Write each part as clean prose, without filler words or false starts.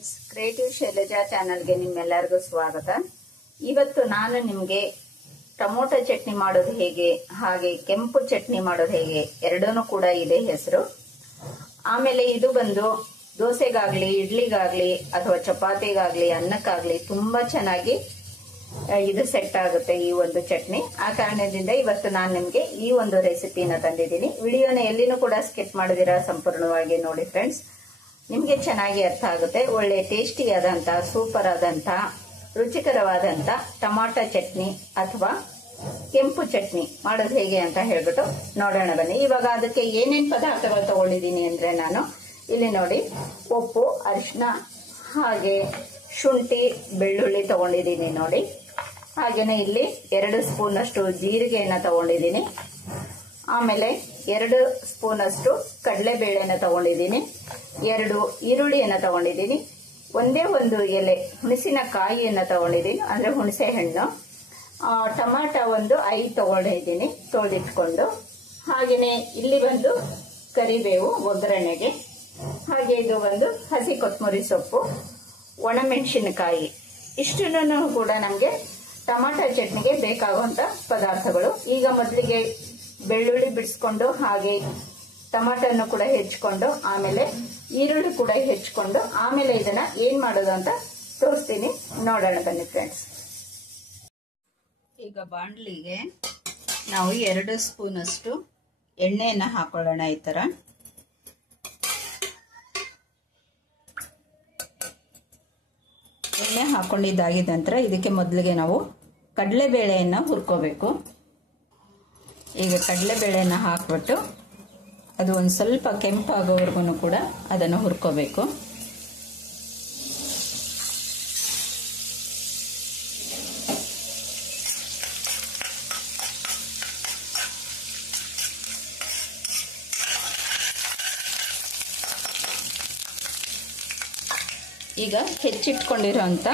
Friends, creative Shailaja ಚಾನಲ್ಗೆ ನಿಮ್ಮೆಲ್ಲರಿಗೂ ಸ್ವಾಗತ. ಇವತ್ತು ನಾನು ನಿಮಗೆ ಟೊಮೊಟೊ ಚಟ್ನಿ ಮಾಡೋದು ಹೇಗೆ, ಹಾಗೆ ಕೆಂಪು ಚಟ್ನಿ ಮಾಡೋದು ಹೇಗೆ, ಎರಡೂ ಕೂಡ ಇದೆ ಹೆಸರು. ಆಮೇಲೆ ಇದು ಬಂದು ದೋಸೆಗಾಗ್ಲಿ, ಇಡ್ಲಿಗಾಗ್ಲಿ ಅಥವಾ ಚಪಾತಿಗಾಗ್ಲಿ, ಅನ್ನಕ್ಕಾಗ್ಲಿ ತುಂಬಾ ಚೆನ್ನಾಗಿ ಇದು ಸೆಟ್ ಆಗುತ್ತೆ ಈ ಒಂದು ಚಟ್ನಿ. ಆ ಕಾರಣದಿಂದ ಇವತ್ತು ನಾನು ನಿಮ್ಗೆ ಈ ಒಂದು ರೆಸಿಪಿನ ತಂದಿದ್ದೀನಿ. ವಿಡಿಯೋನ ಎಲ್ಲಿನೂ ಕೂಡ ಸ್ಕಿಪ್ ಮಾಡಿದಿರಾ, ಸಂಪೂರ್ಣವಾಗಿ ನೋಡಿ ಫ್ರೆಂಡ್ಸ್, ನಿಮ್ಗೆ ಚೆನ್ನಾಗಿ ಅರ್ಥ ಆಗುತ್ತೆ. ಒಳ್ಳೆ ಟೇಸ್ಟಿ ಆದಂತ, ಸೂಪರ್ ಆದಂತ, ರುಚಿಕರವಾದಂತ ಟೊಮಾಟೊ ಚಟ್ನಿ ಅಥವಾ ಕೆಂಪು ಚಟ್ನಿ ಮಾಡೋದು ಹೇಗೆ ಅಂತ ಹೇಳ್ಬಿಟ್ಟು ನೋಡೋಣ ಬನ್ನಿ. ಇವಾಗ ಅದಕ್ಕೆ ಏನೇನ್ ಪದಾರ್ಥಗಳು ತಗೊಂಡಿದ್ದೀನಿ ಅಂದ್ರೆ, ನಾನು ಇಲ್ಲಿ ನೋಡಿ ಉಪ್ಪು, ಅರಿಶಿನ, ಹಾಗೆ ಶುಂಠಿ, ಬೆಳ್ಳುಳ್ಳಿ ತಗೊಂಡಿದ್ದೀನಿ ನೋಡಿ. ಹಾಗೇನೆ ಇಲ್ಲಿ 2 ಸ್ಪೂನ್ ಅಷ್ಟು ಜೀರಿಗೆಯನ್ನ ತಗೊಂಡಿದ್ದೀನಿ. ಆಮೇಲೆ 2 ಸ್ಪೂನ್ ಅಷ್ಟು ಕಡಲೆಬೇಳೆನ ತಗೊಂಡಿದ್ದೀನಿ. 2 ಈರುಳ್ಳಿಯನ್ನ ತಗೊಂಡಿದ್ದೀನಿ. ಒಂದೇ ಒಂದು ಎಲೆ ಹುಣಸಿನಕಾಯಿಯನ್ನ ತಗೊಂಡಿದ್ದೀನಿ, ಅಂದ್ರೆ ಹುಣಸೆ ಹಣ್ಣು. ಟೊಮಾಟೊ ಒಂದು 5 ತಗೊಂಡಿದ್ದೀನಿ ತೊಳೆದಿಟ್ಕೊಂಡು. ಹಾಗೇನೆ ಇಲ್ಲಿ ಬಂದು ಕರಿಬೇವು ಒಗ್ಗರಣೆಗೆ, ಹಾಗೆ ಇದು ಒಂದು ಹಸಿ ಕೊತ್ತಂಬರಿ ಸೊಪ್ಪು, ಒಣಮೆಣಸಿನಕಾಯಿ. ಇಷ್ಟನ್ನು ಕೂಡ ನಮಗೆ ಟೊಮಾಟೊ ಚಟ್ನಿಗೆ ಬೇಕಾಗುವಂತ ಪದಾರ್ಥಗಳು. ಈಗ ಮೊದಲಿಗೆ ಬೆಳ್ಳುಳ್ಳಿ ಬಿಡಿಸ್ಕೊಂಡು, ಹಾಗೆ ಟೊಮಾಟೊನ್ನು ಕೂಡ ಹೆಚ್ಚಿಕೊಂಡು, ಆಮೇಲೆ ಈರುಳ್ಳಿ ಕೂಡ ಹೆಚ್ಚಿಕೊಂಡು, ಆಮೇಲೆ ಇದನ್ನ ಏನ್ ಮಾಡೋದು ಅಂತ ತೋರಿಸ್ತೀನಿ, ನೋಡೋಣ ಬನ್ನಿ ಫ್ರೆಂಡ್ಸ್. ಈಗ ಬಾಣಲಿಗೆ ನಾವು 2 ಸ್ಪೂನ್ ಅಷ್ಟು ಎಣ್ಣೆಯನ್ನ ಹಾಕೊಳ್ಳೋಣ. ಈ ತರ ಎಣ್ಣೆ ಹಾಕೊಂಡಿದ್ದಾಗಿದ ನಂತರ ಇದಕ್ಕೆ ಮೊದಲಿಗೆ ನಾವು ಕಡಲೆಬೇಳೆಯನ್ನ ಹುರ್ಕೋಬೇಕು. ಈಗ ಕಡಲೆಬೇಳೆಯನ್ನ ಹಾಕ್ಬಿಟ್ಟು ಅದು ಒಂದು ಸ್ವಲ್ಪ ಕೆಂಪಾಗೋವರೆಗೂ ಕೂಡ ಅದನ್ನು ಹುರ್ಕೋಬೇಕು. ಈಗ ಹೆಚ್ಚಿಟ್ಕೊಂಡಿರೋಂಥ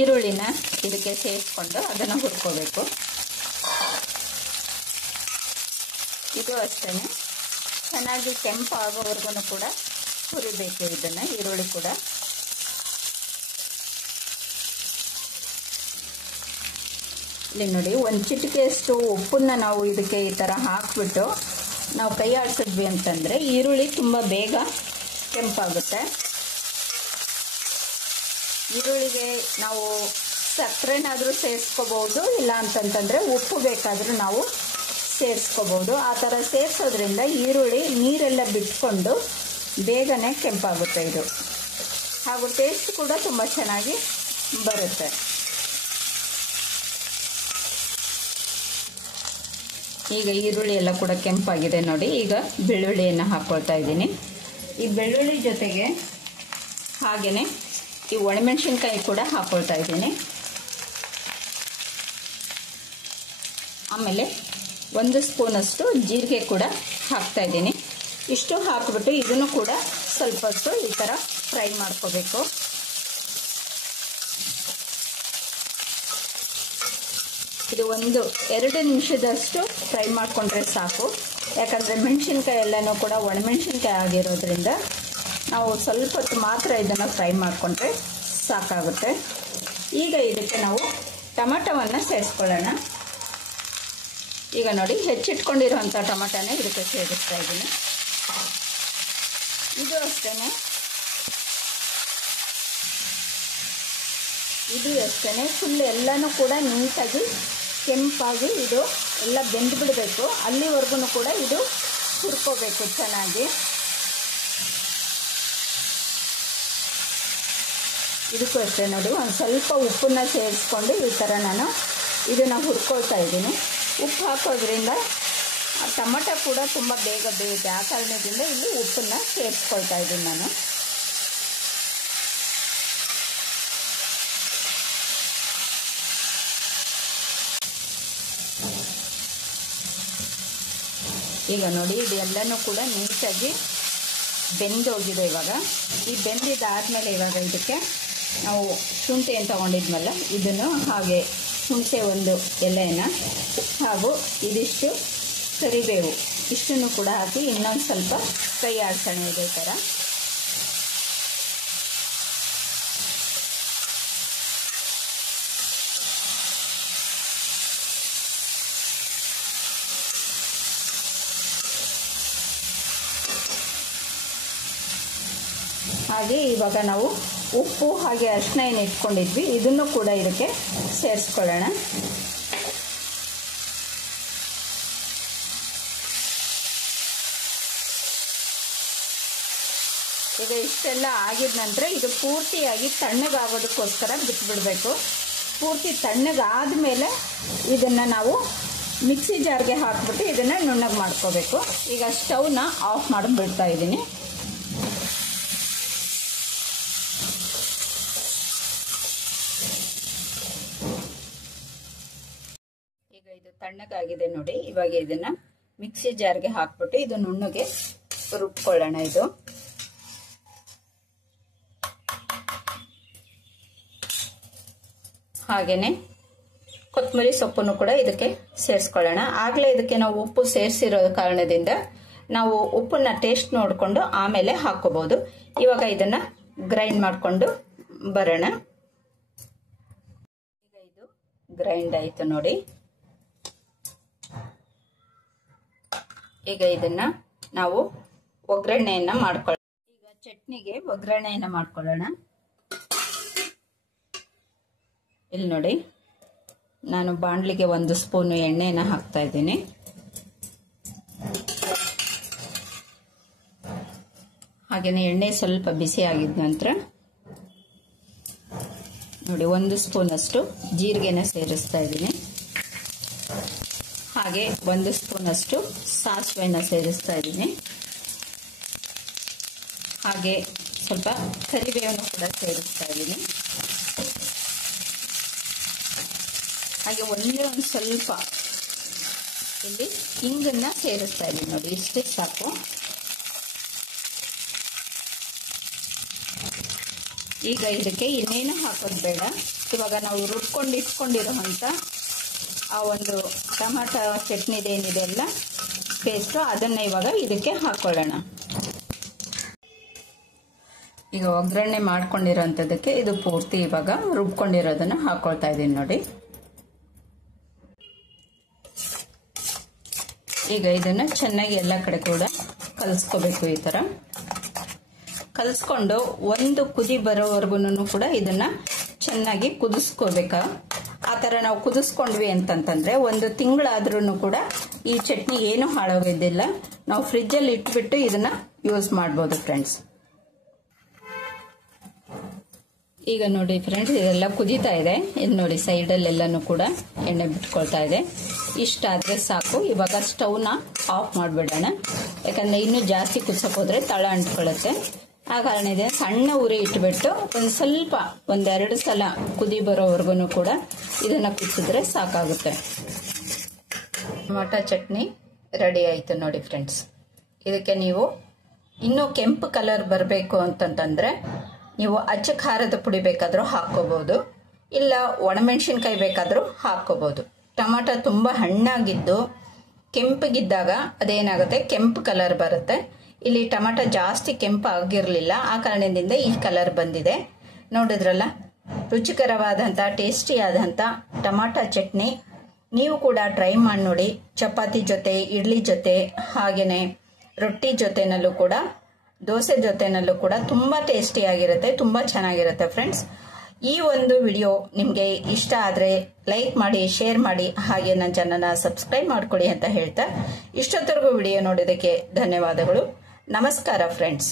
ಈರುಳ್ಳಿನ ಇದಕ್ಕೆ ಸೇರಿಸ್ಕೊಂಡು ಅದನ್ನು ಹುರ್ಕೋಬೇಕು. ಇದು ಅಷ್ಟೇ ಚೆನ್ನಾಗಿ ಕೆಂಪು ಆಗೋವರೆಗೂ ಕೂಡ ಹುರಿಬೇಕು ಇದನ್ನ, ಈರುಳ್ಳಿ ಕೂಡ. ಇಲ್ಲಿ ನೋಡಿ, ಒಂದು ಚಿಟಿಕೆಯಷ್ಟು ಉಪ್ಪನ್ನ ನಾವು ಇದಕ್ಕೆ ಈ ತರ ಹಾಕ್ಬಿಟ್ಟು ನಾವು ಕೈ ಆಡಿಸಿದ್ವಿ ಅಂತಂದ್ರೆ ಈರುಳ್ಳಿ ತುಂಬಾ ಬೇಗ ಕೆಂಪಾಗುತ್ತೆ. ಈರುಳ್ಳಿಗೆ ನಾವು ಸಕ್ಕರೆನಾದ್ರೂ ಸೇರಿಸ್ಕೋಬಹುದು, ಇಲ್ಲ ಅಂತಂತಂದ್ರೆ ಉಪ್ಪು ಬೇಕಾದ್ರೂ ನಾವು ಸೇರಿಸ್ಕೋಬಹುದು. ಆ ತರ ಸೇರಿಸೋದ್ರಿಂದ ಈರುಳ್ಳಿ ನೀರೆಲ್ಲ ಬಿಟ್ಕೊಂಡು ಬೇಗನೆ ಕೆಂಪಾಗುತ್ತೆ ಇದು, ಹಾಗೂ ಟೇಸ್ಟ್ ಕೂಡ ತುಂಬಾ ಚೆನ್ನಾಗಿ ಬರುತ್ತೆ. ಈಗ ಈರುಳ್ಳಿ ಎಲ್ಲ ಕೂಡ ಕೆಂಪಾಗಿದೆ ನೋಡಿ. ಈಗ ಬೆಳ್ಳುಳ್ಳಿಯನ್ನು ಹಾಕೊಳ್ತಾ ಇದ್ದೀನಿ. ಈ ಬೆಳ್ಳುಳ್ಳಿ ಜೊತೆಗೆ ಹಾಗೇನೆ ಈ ಒಣಮೆಣಸಿನ್ಕಾಯಿ ಕೂಡ ಹಾಕೊಳ್ತಾ ಇದ್ದೀನಿ. ಆಮೇಲೆ 1 ಸ್ಪೂನ್ ಅಷ್ಟು ಜೀರಿಗೆ ಕೂಡ ಹಾಕ್ತಾ ಇದ್ದೀನಿ. ಇಷ್ಟು ಹಾಕ್ಬಿಟ್ಟು ಇದನ್ನು ಕೂಡ ಸ್ವಲ್ಪ ಹೊತ್ತು ಈ ತರ ಫ್ರೈ ಮಾಡ್ಕೋಬೇಕು. ಇದು 1-2 ನಿಮಿಷದಷ್ಟು ಫ್ರೈ ಮಾಡ್ಕೊಂಡ್ರೆ ಸಾಕು. ಯಾಕಂದ್ರೆ ಮೆಣಸಿನ್ಕಾಯಿ ಎಲ್ಲನೂ ಕೂಡ ಒಣಮೆಣಸಿನ್ಕಾಯಿ ಆಗಿರೋದ್ರಿಂದ ನಾವು ಸ್ವಲ್ಪ ಹೊತ್ತು ಮಾತ್ರ ಇದನ್ನು ಫ್ರೈ ಮಾಡಿಕೊಂಡ್ರೆ ಸಾಕಾಗುತ್ತೆ. ಈಗ ಇದಕ್ಕೆ ನಾವು ಟೊಮಾಟೊವನ್ನು ಸೇರಿಸ್ಕೊಳ್ಳೋಣ. ಈಗ ನೋಡಿ, ಹೆಚ್ಚಿಟ್ಕೊಂಡಿರುವಂಥ ಟೊಮಾಟೊನೇ ಇದಕ್ಕೆ ಸೇರಿಸ್ತಾ ಇದ್ದೀನಿ. ಇದು ಅಷ್ಟೇನೆ, ಫುಲ್ ಎಲ್ಲನೂ ಕೂಡ ನೀಟಾಗಿ ಕೆಂಪಾಗಿ ಇದು ಎಲ್ಲ ಬೆಂದು ಬಿಡಬೇಕು. ಅಲ್ಲಿವರೆಗೂ ಕೂಡ ಇದು ಹುರ್ಕೋಬೇಕು ಚೆನ್ನಾಗಿ. ಇದಕ್ಕೂ ಅಷ್ಟೇ ನೋಡಿ, ಒಂದು ಸ್ವಲ್ಪ ಉಪ್ಪನ್ನ ಸೇರಿಸ್ಕೊಂಡು ಈ ಥರ ನಾನು ಇದನ್ನು ಹುರ್ಕೊಳ್ತಾ ಇದ್ದೀನಿ. ಉಪ್ಪು ಹಾಕೋದ್ರಿಂದ ಟೊಮೆಟೊ ಕೂಡ ತುಂಬ ಬೇಗ ಬೇಯುತ್ತೆ. ಆ ಕಾರಣದಿಂದ ಇಲ್ಲಿ ಉಪ್ಪನ್ನ ಸೇರಿಸ್ಕೊಳ್ತಾ ಇದ್ದೀನಿ ನಾನು. ಈಗ ನೋಡಿ, ಇದೆಲ್ಲನೂ ಕೂಡ ನೀಟಾಗಿ ಬೆಂದೋಗಿದೆ. ಇವಾಗ ಈ ಬೆಂದಿದ್ದಾದ್ಮೇಲೆ ಇವಾಗ ಇದಕ್ಕೆ ನಾವು ಶುಂಠಿ ಏನು ತಗೊಂಡಿದ್ವಲ್ಲ ಇದನ್ನು, ಹಾಗೆ ಹುಣಸೆ ಒಂದು ಎಲೆನ, ಹಾಗೂ ಇದಿಷ್ಟು ಕರಿಬೇವು, ಇಷ್ಟನ್ನು ಕೂಡ ಹಾಕಿ ಇನ್ನೊಂದು ಸ್ವಲ್ಪ ಕೈ ಆಡ್ಸೋಣ ಇದೇ ಥರ. ಹಾಗೆ ಇವಾಗ ನಾವು ಉಪ್ಪು ಹಾಗೆ ಅರಿಶಿನ ಏನು ಇಟ್ಕೊಂಡಿದ್ವಿ ಇದನ್ನು ಕೂಡ ಇದಕ್ಕೆ ಸೇರಿಸ್ಕೊಳ್ಳೋಣ. ಈಗ ಇಷ್ಟೆಲ್ಲ ಆಗಿದ ನಂತರ ಇದು ಪೂರ್ತಿಯಾಗಿ ತಣ್ಣಗಾಗೋದಕ್ಕೋಸ್ಕರ ಬಿಟ್ಬಿಡ್ಬೇಕು. ಪೂರ್ತಿ ತಣ್ಣಗಾದ್ಮೇಲೆ ಇದನ್ನ ನಾವು ಮಿಕ್ಸಿ ಜಾರ್ಗೆ ಹಾಕ್ಬಿಟ್ಟು ಇದನ್ನ ನುಣ್ಣಗೆ ಮಾಡ್ಕೋಬೇಕು. ಈಗ ಸ್ಟವ್ನ ಆಫ್ ಮಾಡಿ ಬಿಡ್ತಾ ಇದ್ದೀನಿ. ಈಗ ಇದು ತಣ್ಣಗಾಗಿದೆ ನೋಡಿ. ಇವಾಗ ಇದನ್ನ ಮಿಕ್ಸಿ ಜಾರ್ಗೆ ಹಾಕ್ಬಿಟ್ಟು ಇದು ನುಣ್ಣಗೆ ರುಬ್ಕೊಳ್ಳೋಣ. ಇದು ಹಾಗೇನೆ ಕೊತ್ತಂಬರಿ ಸೊಪ್ಪನ್ನು ಕೂಡ ಇದಕ್ಕೆ ಸೇರಿಸ್ಕೊಳ್ಳೋಣ. ಆಗ್ಲೇ ಇದಕ್ಕೆ ನಾವು ಉಪ್ಪು ಸೇರಿಸಿರೋ ಕಾರಣದಿಂದ ನಾವು ಉಪ್ಪನ್ನ ಟೇಸ್ಟ್ ನೋಡಿಕೊಂಡು ಆಮೇಲೆ ಹಾಕೋಬಹುದು. ಇವಾಗ ಇದನ್ನ ಗ್ರೈಂಡ್ ಮಾಡಿಕೊಂಡು ಬರೋಣ. ಈಗ ಇದು ಗ್ರೈಂಡ್ ಆಯ್ತು ನೋಡಿ. ಈಗ ಇದನ್ನ ನಾವು ಒಗ್ಗರಣೆಯನ್ನ ಮಾಡ್ಕೊಳ್ಳೋಣ. ಈಗ ಚಟ್ನಿಗೆ ಒಗ್ಗರಣೆಯನ್ನ ಮಾಡ್ಕೊಳ್ಳೋಣ. ಇಲ್ಲಿ ನೋಡಿ, ನಾನು ಬಾಣಲಿಗೆ 1 ಸ್ಪೂನ್ ಎಣ್ಣೆನ ಹಾಕ್ತಾ ಇದ್ದೀನಿ. ಹಾಗೇನೆ ಎಣ್ಣೆ ಸ್ವಲ್ಪ ಬಿಸಿ ಆಗಿದ ನಂತರ ನೋಡಿ 1 ಸ್ಪೂನ್ ಅಷ್ಟು ಜೀರಿಗೆನ ಸೇರಿಸ್ತಾ ಇದ್ದೀನಿ. ಹಾಗೆ 1 ಸ್ಪೂನ್ ಅಷ್ಟು ಸಾಸಿವೆನ ಸೇರಿಸ್ತಾ ಇದ್ದೀನಿ. ಹಾಗೆ ಸ್ವಲ್ಪ ಕರಿಬೇವನ್ನು ಕೂಡ ಸೇರಿಸ್ತಾ ಇದ್ದೀನಿ. ಹಾಗೆ ಒಂದೇ ಒಂದು ಸ್ವಲ್ಪ ಇಲ್ಲಿ ಹಿಂಗನ್ನ ಸೇರಿಸ್ತಾ ಇದ್ದೀನಿ ನೋಡಿ. ಇಷ್ಟೇ ಸಾಕು. ಈಗ ಇದಕ್ಕೆ ಇನ್ನೇನು ಹಾಕೋದು ಬೇಡ. ಇವಾಗ ನಾವು ರುಬ್ಕೊಂಡು ಇಟ್ಕೊಂಡಿರೋಂಥ ಆ ಒಂದು ಟೊಮಾಟೊ ಚಟ್ನಿದೇನಿದೆ ಅಲ್ಲ ಪೇಸ್ಟು, ಅದನ್ನ ಇವಾಗ ಇದಕ್ಕೆ ಹಾಕೊಳ್ಳೋಣ. ಈಗ ಒಗ್ಗರಣೆ ಮಾಡ್ಕೊಂಡಿರೋಂಥದ್ದಕ್ಕೆ ಇದು ಪೂರ್ತಿ ಇವಾಗ ರುಬ್ಕೊಂಡಿರೋದನ್ನ ಹಾಕೊಳ್ತಾ ಇದ್ದೀನಿ ನೋಡಿ. ಈಗ ಇದನ್ನ ಚೆನ್ನಾಗಿ ಎಲ್ಲ ಕಡೆ ಕೂಡ ಕಲಿಸ್ಕೋಬೇಕು. ಈ ತರ ಕಲಿಸ್ಕೊಂಡು ಒಂದು ಕುದಿ ಬರೋವರೆಗೂ ಕೂಡ ಇದನ್ನ ಚೆನ್ನಾಗಿ ಕುದಿಸ್ಕೋಬೇಕಾ. ಆ ತರ ನಾವು ಕುದಿಸ್ಕೊಂಡ್ವಿ ಅಂತಂತಂದ್ರೆ 1 ತಿಂಗಳಾದ್ರೂ ಕೂಡ ಈ ಚಟ್ನಿ ಏನು ಹಾಳಾಗೋದಿಲ್ಲ. ನಾವು ಫ್ರಿಜ್ ಅಲ್ಲಿ ಇಟ್ಬಿಟ್ಟು ಇದನ್ನ ಯೂಸ್ ಮಾಡಬಹುದು ಫ್ರೆಂಡ್ಸ್. ಈಗ ನೋಡಿ ಫ್ರೆಂಡ್ಸ್, ಇದೆಲ್ಲ ಕುದೀತಾ ಇದೆ. ಇದು ನೋಡಿ ಸೈಡಲ್ಲೆಲ್ಲನೂ ಕೂಡ ಎಣ್ಣೆ ಬಿಟ್ಕೊಳ್ತಾ ಇದೆ. ಇಷ್ಟಾದ್ರೆ ಸಾಕು. ಇವಾಗ ಸ್ಟವ್ನ ಆಫ್ ಮಾಡಿಬಿಡೋಣ. ಯಾಕಂದ್ರೆ ಇನ್ನೂ ಜಾಸ್ತಿ ಕುದಿಸೋಕೆ ಹೋದ್ರೆ ತಳ ಅಂಟ್ಕೊಳ್ಳುತ್ತೆ. ಆ ಕಾರಣ ಇದೆ ಸಣ್ಣ ಉರಿ ಇಟ್ಬಿಟ್ಟು ಒಂದು ಸ್ವಲ್ಪ 1-2 ಸಲ ಕುದಿ ಬರೋವರೆಗೂ ಕೂಡ ಇದನ್ನ ಕುದಿಸಿದ್ರೆ ಸಾಕಾಗುತ್ತೆ. ಟೊಮಾಟೊ ಚಟ್ನಿ ರೆಡಿ ಆಯ್ತು ನೋಡಿ ಫ್ರೆಂಡ್ಸ್. ಇದಕ್ಕೆ ನೀವು ಇನ್ನೂ ಕೆಂಪು ಕಲರ್ ಬರಬೇಕು ಅಂತಂತಂದ್ರೆ ನೀವು ಅಚ್ಚ ಖಾರದ ಪುಡಿ ಬೇಕಾದ್ರೂ ಹಾಕೋಬಹುದು, ಇಲ್ಲ ಒಣಮೆಣಸಿನ್ಕಾಯಿ ಬೇಕಾದ್ರೂ ಹಾಕೋಬಹುದು. ಟೊಮಾಟೊ ತುಂಬಾ ಹಣ್ಣಾಗಿದ್ದು ಕೆಂಪಗಿದ್ದಾಗ ಅದೇನಾಗುತ್ತೆ, ಕೆಂಪು ಕಲರ್ ಬರುತ್ತೆ. ಇಲ್ಲಿ ಟೊಮಾಟೊ ಜಾಸ್ತಿ ಕೆಂಪು ಆಗಿರಲಿಲ್ಲ, ಆ ಕಾರಣದಿಂದ ಈ ಕಲರ್ ಬಂದಿದೆ. ನೋಡಿದ್ರಲ್ಲ, ರುಚಿಕರವಾದಂಥ ಟೇಸ್ಟಿಯಾದಂಥ ಟೊಮಾಟೊ ಚಟ್ನಿ ನೀವು ಕೂಡ ಟ್ರೈ ಮಾಡಿ ನೋಡಿ. ಚಪಾತಿ ಜೊತೆ, ಇಡ್ಲಿ ಜೊತೆ, ಹಾಗೇನೆ ರೊಟ್ಟಿ ಜೊತೆನಲ್ಲೂ ಕೂಡ, ದೋಸೆ ಜೊತೆನಲ್ಲೂ ಕೂಡ ತುಂಬಾ ಟೇಸ್ಟಿಯಾಗಿರುತ್ತೆ, ತುಂಬಾ ಚೆನ್ನಾಗಿರುತ್ತೆ ಫ್ರೆಂಡ್ಸ್. ಈ ಒಂದು ವಿಡಿಯೋ ನಿಮಗೆ ಇಷ್ಟ ಆದ್ರೆ ಲೈಕ್ ಮಾಡಿ, ಶೇರ್ ಮಾಡಿ, ಹಾಗೆ ನನ್ನ ಚಾನಲ್ನ ಸಬ್ಸ್ಕ್ರೈಬ್ ಮಾಡ್ಕೊಳ್ಳಿ ಅಂತ ಹೇಳ್ತಾ ಇಷ್ಟೊತ್ತರೆಗೂ ವಿಡಿಯೋ ನೋಡೋದಕ್ಕೆ ಧನ್ಯವಾದಗಳು. ನಮಸ್ಕಾರ ಫ್ರೆಂಡ್ಸ್.